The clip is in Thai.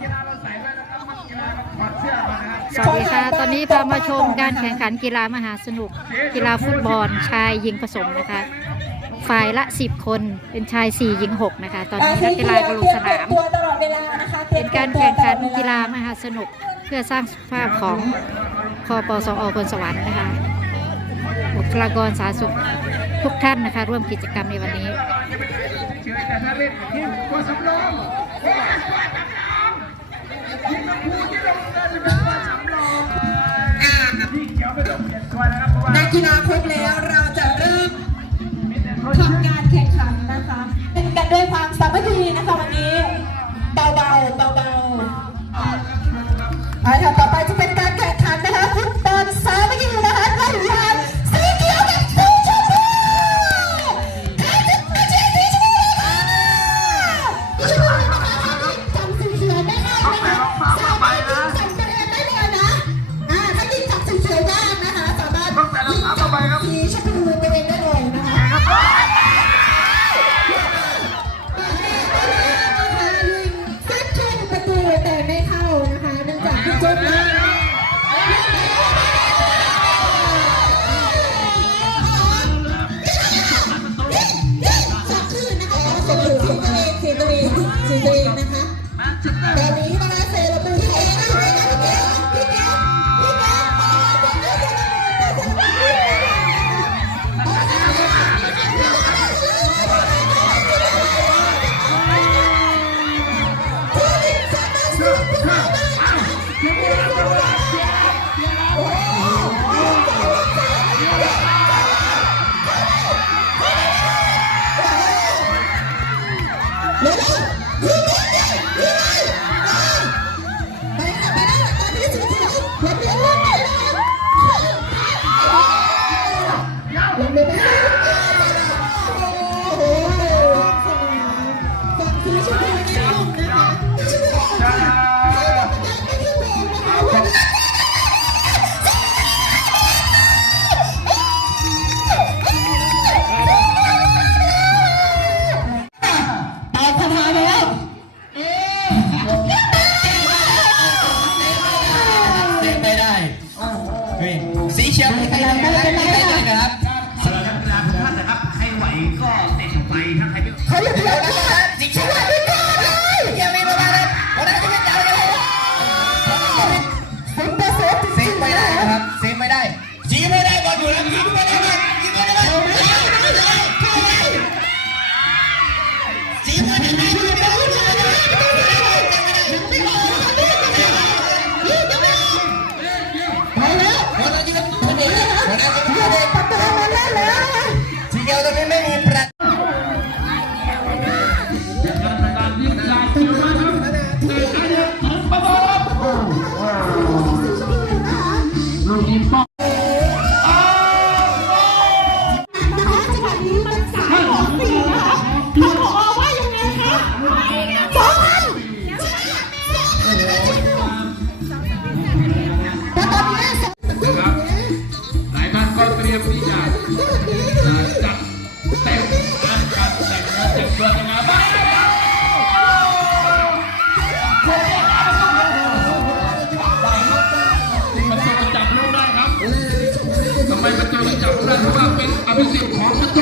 กีฬาเราใส่ไว้นะครับนักกีฬาเราถอดเสื้อมานะฮะสวัสดีค่ะ ตอนนี้พามาชมการแข่งขันกีฬามหาสนุก กีฬาฟุตบอลชายหญิงผสมนะคะ ฝ่ายละ 10 คนเป็นชาย 4 หญิง 6 นะคะ ตอนนี้นักกีฬาก็ลงสนามตัวตลอดเวลานะคะตเป็นการแข่งขันกีฬามหาสนุกเพื่อสร้างสุขภาพของคอปสอพลสวรรค์นะคะบุคลากรสาธารณสุขทุกท่านนะคะ ร่วมกิจกรรมในวันนี้ นักกีฬาครบแล้วเราจะเริ่มทำงานแข่งขันนะคะ เป็นกันด้วยความสามัคคีนะคะวันนี้ ก็เตะออกไปถ้าใครไม่ เขาอยู่ที่ไหนนะคะสีเขียวไม่ได้สีเขียวไม่ได้นะครับวันนั้นจะเป็นเจ้าเลยสิงเปอร์เซ็นต์เซฟไม่ได้นะครับเซฟไม่ได้สีไม่ได้บอลอยู่แล้วสีไม่ได้ รียมที่จะเอ่อจัดเต็มการจัดแต่งงานแต่งเบืองงานบ้านประตูจับลูกได้ครับทำไมประตูจับลูกได้เพราะว่าเป็นอภิสิทธิ์ของประเจ้าโอ้โหหนึ่งต่